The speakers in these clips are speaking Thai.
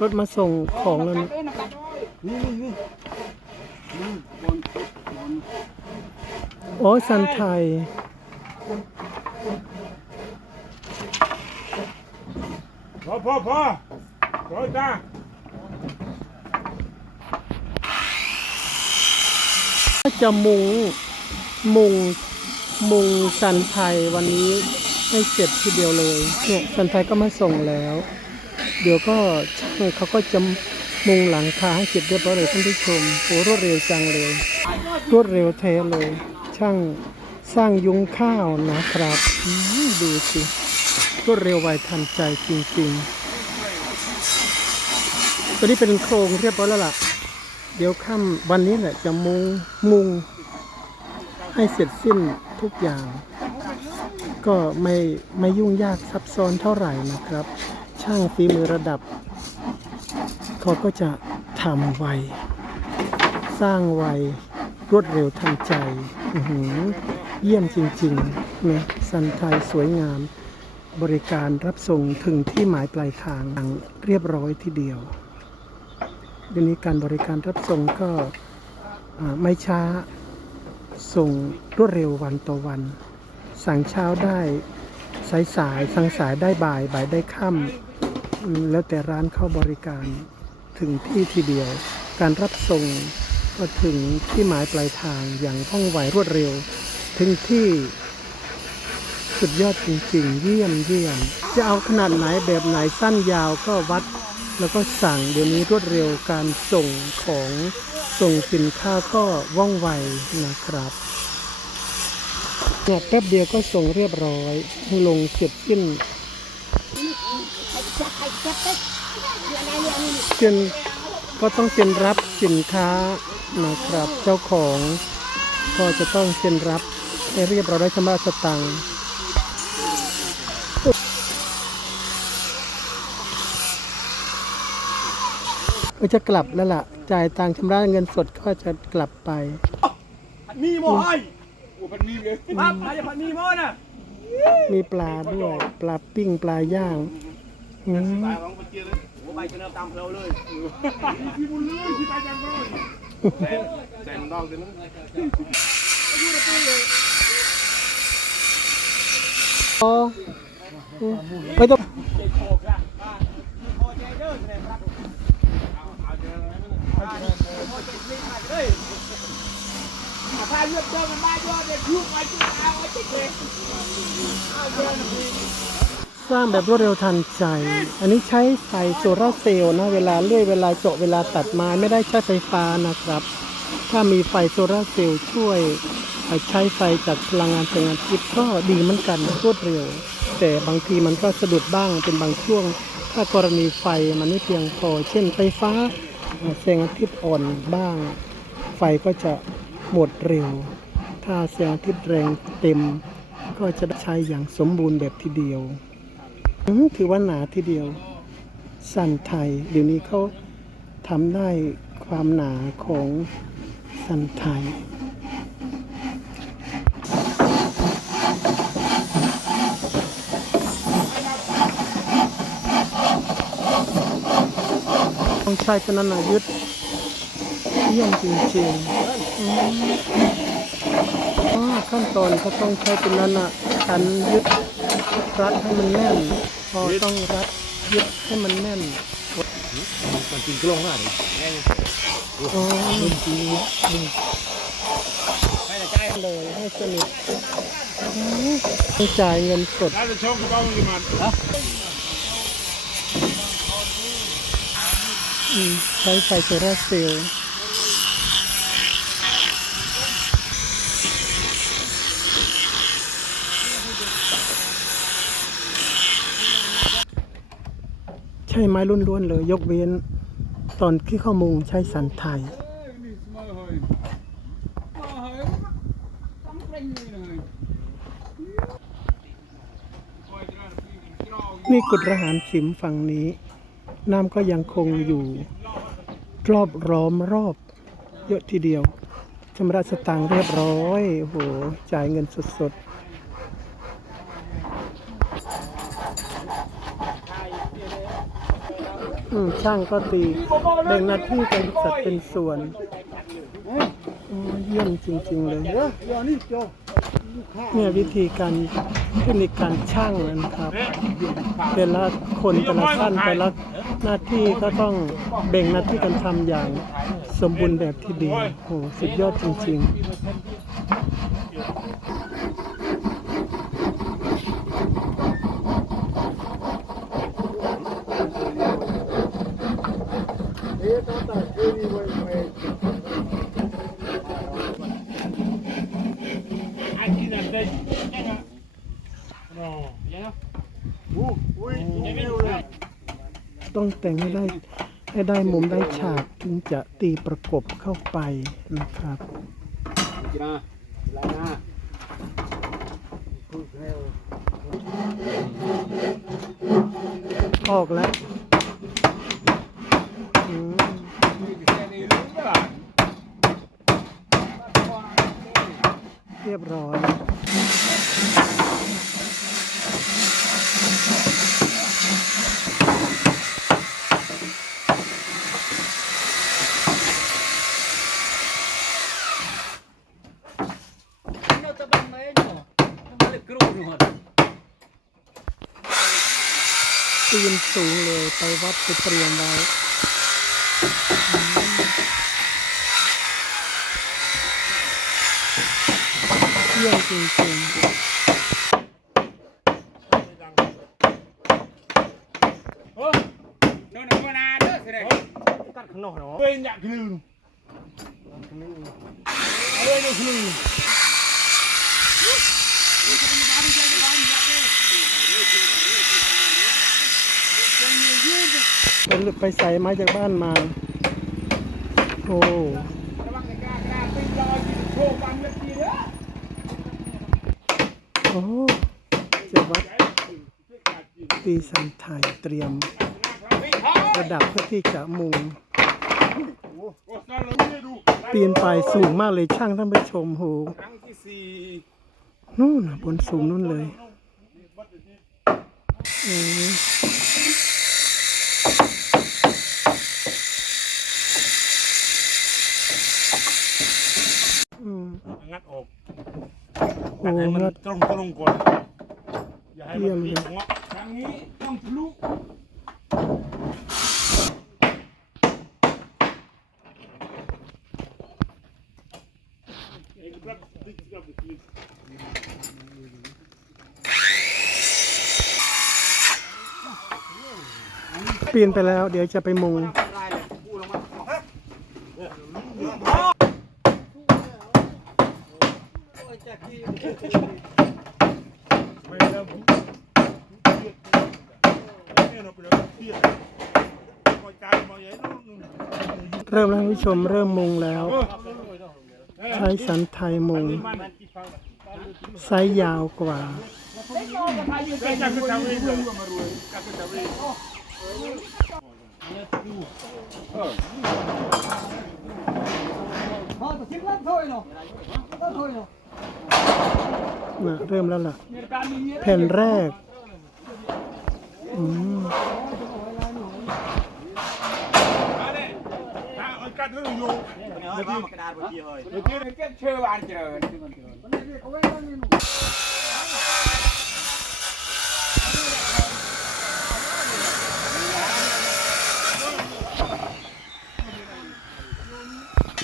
รถมาส่งของแล้วนะนี่นี่นี่โอ้สันไทยพอพอพอพอจ้าจะมุงมุงมุงสันไทยวันนี้ให้เสร็จทีเดียวเลยเนี่ยสันไทยก็มาส่งแล้ว เดี๋ยวก็ช่างเขาก็จะมุงหลังคาให้เสร็จเรียบร้อยเลยท่านผู้ชมโอ้รวดเร็วจังเลย รวดเร็วแท้เลย ช่างสร้างยุงข้าวนะครับดูสิรวดเร็วไวทันใจจริงๆ ตัวนี้เป็นโครงเรียบร้อยแล้วล่ะ เดี๋ยวค่ำวันนี้แหละจะมุงมุง ให้เสร็จสิ้นทุกอย่าง ก็ไม่ไม่ยุ่งยากซับซ้อนเท่าไหร่นะครับ ช่างฝีมือระดับ เขาก็จะทำไว สร้างไว รวดเร็วทันใจเยี่ยมจริงๆนะสันไทยสวยงาม บริการรับส่งถึงที่หมายปลายทางเรียบร้อยทีเดียวเดี๋ยวนี้การบริการรับส่งก็ไม่ช้าส่งรวดเร็ววันต่อวัน สั่งเช้าได้สายสายสั่งสายได้บ่ายบ่ายได้ค่ำ แล้วแต่ร้านเข้าบริการถึงที่ทีเดียว การรับส่งก็ถึงที่หมายปลายทางอย่างว่องไวรวดเร็ว ถึงที่สุดยอดจริงๆ เยี่ยมเยี่ยม จะเอาขนาดไหนแบบไหนสั้นยาวก็วัด แล้วก็สั่งเดี๋ยวนี้รวดเร็วการส่งของส่งสินค้าก็ว่องไวนะครับเนี่ยแป๊บเดียวก็ส่งเรียบร้อยลงเสร็จสิ้น เซ็นก็ต้องเซ็นรับสินค้านะครับ เจ้าของก็จะต้องเซ็นรับให้เรียบร้อยได้ชำระสตังค์ก็จะกลับแล้วล่ะ จ่ายตังค์ชำระเงินสดก็จะกลับไปมีโมให้โอ้พันมีเลยครับอาจจะพันมีมั้น่ะมีปลาด้วย ปลาปิ้งปลาย่าง อืมตายของปัจเจียเลยหัวใบจะเริ่มตามเราเลยที่บุญเลยที่ตายจังเลยแสนแสนดอกเดียวนะอ๋อไม่ต้อง ถ้าเลือกเดินมันมาเยอะเด็กยุกไปจุดเอาไว้จิ๊กเลย สร้างแบบรวดเร็วทันใจ อันนี้ใช้ไฟโซลาร์เซลล์นะ เวลาเลื่อยเวลาเจาะเวลาตัดไม้ไม่ได้ใช้ไฟฟ้านะครับ ถ้ามีไฟโซลาร์เซลล์ช่วยใช้ไฟจากพลังงานแสงอาทิตย์ก็ดีเหมือนกันรวดเร็ว แต่บางทีมันก็สะดุดบ้างเป็นบางช่วง ถ้ากรณีไฟมันไม่เพียงพอ เช่นไฟฟ้าแสงอาทิตย์อ่อนบ้าง ไฟก็จะหมดเร็ว ถ้าแสงอาทิตย์แรงเต็มก็จะใช้อย่างสมบูรณ์แบบทีเดียว ถือว่าหนาทีเดียว สันไทย เดี๋ยวนี้เขาทำได้ความหนาของสันไทยต้องใช้ตัวนั้นนะยึดเยี่ยมจริงๆขั้นตอนเขาต้องใช้ตัวนั้นอะขันยึด รัดให้มันแน่น พอต้องรัดยึดให้มันแน่นมันจริงกล้องหน้าเลยอ๋อดีดีเลยให้สนิทอืมต้องจ่ายเงินสดน่าจะชงกระเป๋ามันกี่มันอืมใช้ไฟโซลาร์เซลล์ ช่ไม้ล้วนๆเลย ยกเว้น ตอนที่ข้อมูลใช้สันไทย นี่กุฎระหารสิมฝั่งนี้ น้ำก็ยังคงอยู่ รอบร้อมรอบเยอะทีเดียวชำระสตางค์เรียบร้อยโอ้โหจ่ายเงินสดๆ อืมช่างก็ตีแบ่งหน้าที่กันสัดเป็นส่วนโอ้เยี่ยมจริง ๆ เลยเนี่เจ้าลูกค้าเนี่ยวิธีการเทคนิคการช่างนะครับ แต่ละคนแต่ละท่านแต่ละหน้าที่ก็ต้องแบ่งหน้าที่กันทำอย่างสมบูรณ์แบบที่ดีโอ้สุดยอดจริง ๆ เอ๊ะตาตาเอ้ยนี่ไว้ไว้ Aqui na frente. Não, já não. อู้อุ้ยเร็วเลย ต้องแต่งให้ได้ให้ได้มุมได้ฉากถึงจะตีประกบเข้าไปนะครับออกแล้วอืมเรียบร้อย Nó cho bằng mấy nhỉ? Nó mới được kêu rồi. ปีนสูงเลยไปวัดไปเตรียมไว้อืมี่ยมจริงโอ้โน่นโน่นนาเด้อสิเด้กัดข้านอกเนาะเป็นอยากลืนเอาเลยนี่ลืนไปใส่ไม้จากบ้านมา โอ้ โอ้เจวัดตีสันไทยเตรียม ระดับเพื่อที่จะมุง Ô, sao nó chưa đủ. ปีนไปสูงมากเลยช่างท่านผู้ชมโหนู่นบนสูงนู่นเลยเอออืม Ngắt ộp. โอ้ให้มันงัดตรงตรงก่อนอย่าให้เยี่มัยนมพลิเลยกงอทางนี้ต้องทะลุเอกรับดิจิทัลดิจิปีนไปแล้ว เดี๋ยวจะไปมุง ไม่แล้วผม เริ่มแล้วผู้ชมเริ่มมุงแล้ว ใช้สันไทยมุงไซส์ยาวกว่าเนะเริ่มแล้วล่ะ แผ่นแรกอืมต้องวัดได้ระดับดเรื่องอยู่เดี๋ยวที่กระดาษบนที่เฮ้ยเดี๋ยวที่เก็บเชื่อวานเจริญ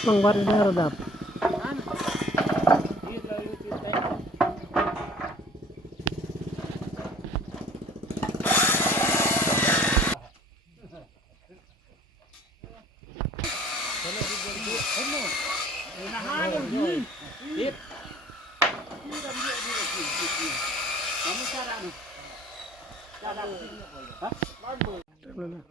ต้องวัดให้ได้ระดับ เริ่มแล้วนะ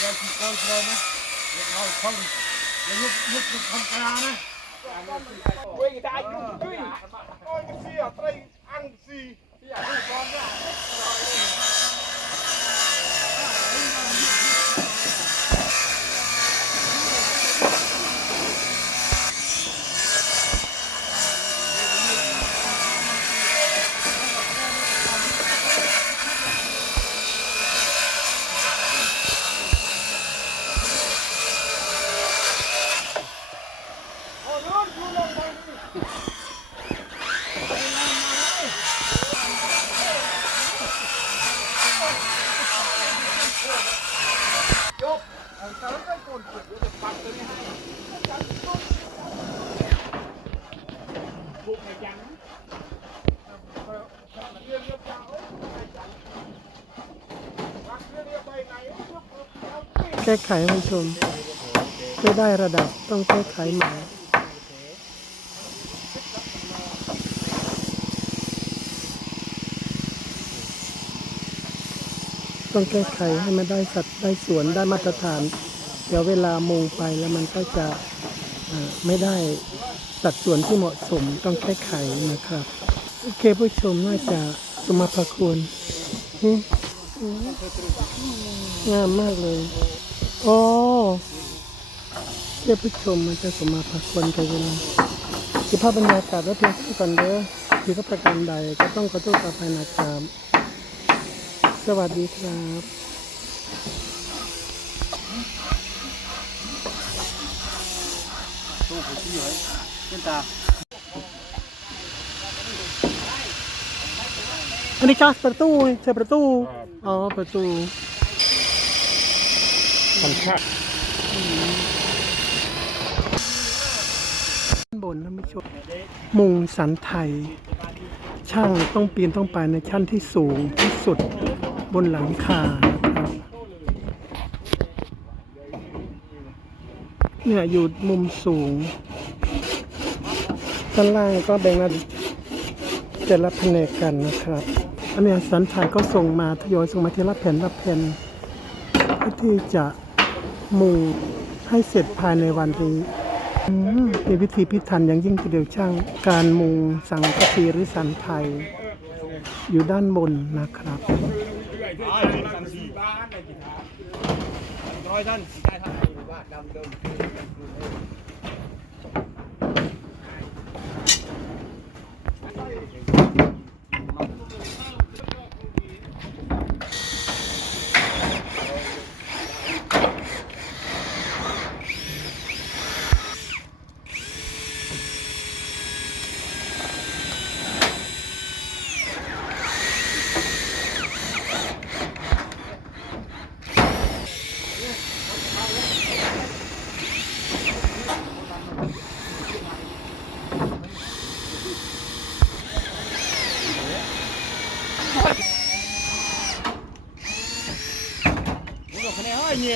เราเราเรานะเราเขาแล้วยุบยุบยุบทำกลางนะเว้ยได้ยุ่งด้วยโอ้ยเสียไตรอังสีเสียดูบอลนะ แก้ไขให้ผู้ชมเพื่ได้ระดับต้องแก้ไขใหม่ต้องแก้ไขให้มันได้สัดได้ส่วนได้มาตรฐาน เดี๋ยวเวลามงไปแล้วมันก็จะไม่ได้ สัดส่วนที่เหมาะสมต้องแก้ไขนะครับโอเคผู้ชมน่าจะสมมาพควรหึอืมงามมากเลยโอ้เพื่อผู้ชมมันจะสมมาพควรกันเวลาสภาพบรรยากาศและเพียงเท่ากันเด้อที่ก็ประการใดก็ต้องขอโทษขอภัยนะครับสวัสดีครับตู้ไปที่ นเป็นตาอันนี้จ้าประตูใช่ประตู อ๋อ ประตูสัญชาติบนนะไม่ชมมุงสันไทย ช่างต้องปีนต้องไปในชั้นที่สูงที่สุดบนหลังคานะครับเนี่ยอยู่มุมสูง ด้านล่างก็แบ่งกันแต่ละแผนกกันนะครับอนเนี้ยสันไทยก็ส่งมาทยอยส่งมาทีละแผ่นละแผ่นเพื่อที่จะมุงให้เสร็จภายในวันนี้มเป็นวิธีพิถันอย่างยิ่งทีเดียวช่าง การมุงสังกะสีหรือสันไทย อยู่ด้านบนนะครับร้อยท่านได้ท่านว่าดำเดิม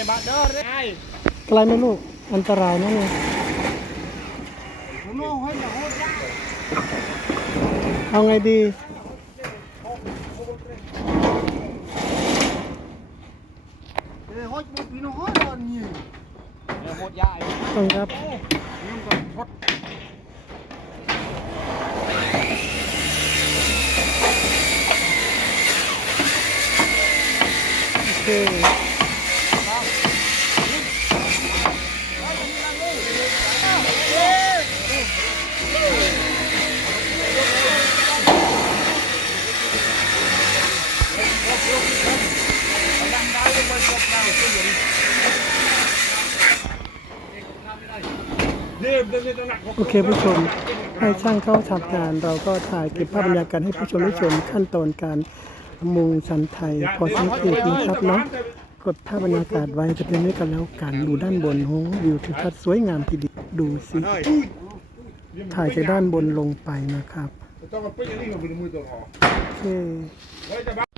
แนนเฮ้ยเงียบาเด้อเอ้ยไกลไหมลูก อันตรายนะเนี่ยผมโน้ให้มาโหดยาเอาไงดี เคผู้ชม ให้ช่างเข้าทำงาน เราก็ถ่ายเก็บภาพบรรยากาศให้ผู้ชมได้ชมขั้นตอนการมุงสันไทยพอสังเกตนะครับเนาะกดภาพบรรยากาศไว้จะเป็นไม่กันแล้วกันดูด้านบนโหวิวทิวทัศน์สวยงามทีเดียวดูสิถ่ายจากด้านบนลงไปนะครับโอเค